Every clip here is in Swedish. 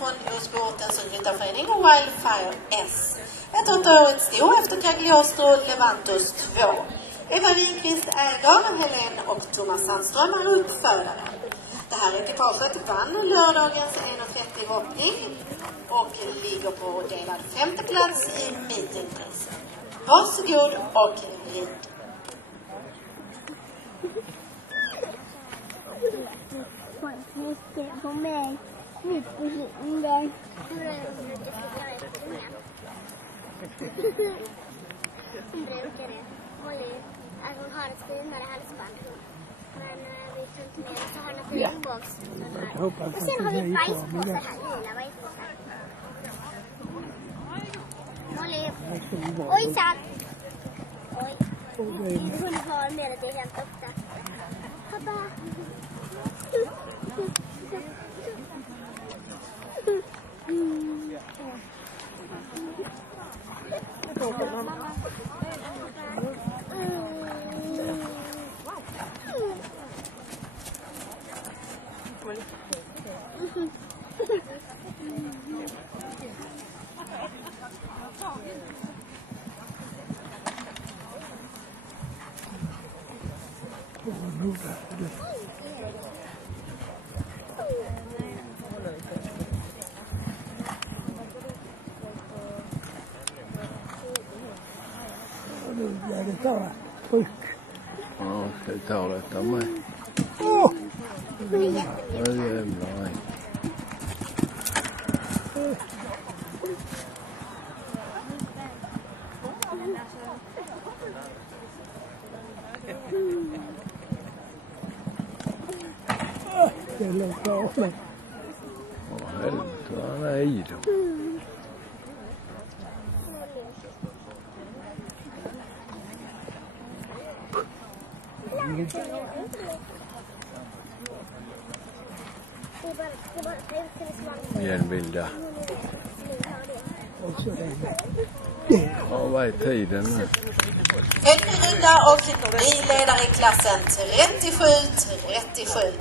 från Osboortens ryttarförening Wildfire S. Ett 8-årigt sto efter Cagliostro Levantus 2. Eva Ringqvist äger, Helen och Thomas Sandström är uppfödare. Det här ekipaget vann lördagens 1.30 hoppning och ligger på delad 5:e plats i meetingpriset. Varsågod och rid. På mig mitt på hunden. Hon har ett finare halsband. Men vi tror inte mer. Så har hon en box. Och sen har vi bajspåsar här. Lila bajspåsar. Molly. Oj, sant. Oj. Hon har med det helt ofta. Pappa. Ja, ska vi ta detta med? Åh! Jävlar. Det låter av mig. Åh, helvete, han är i då. Genbilda. Ja, vad är tiden nu? En runda och ny ledare i klassen 37-37.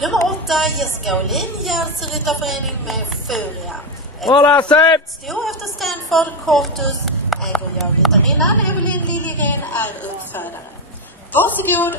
Nummer 8, Jessica Olin, Gärds ryttarförening med Furia. Ett sto efter Stanford Cortus äger jag ryttarinnan. Evelyn Liljegren är uppfödare. Varsågod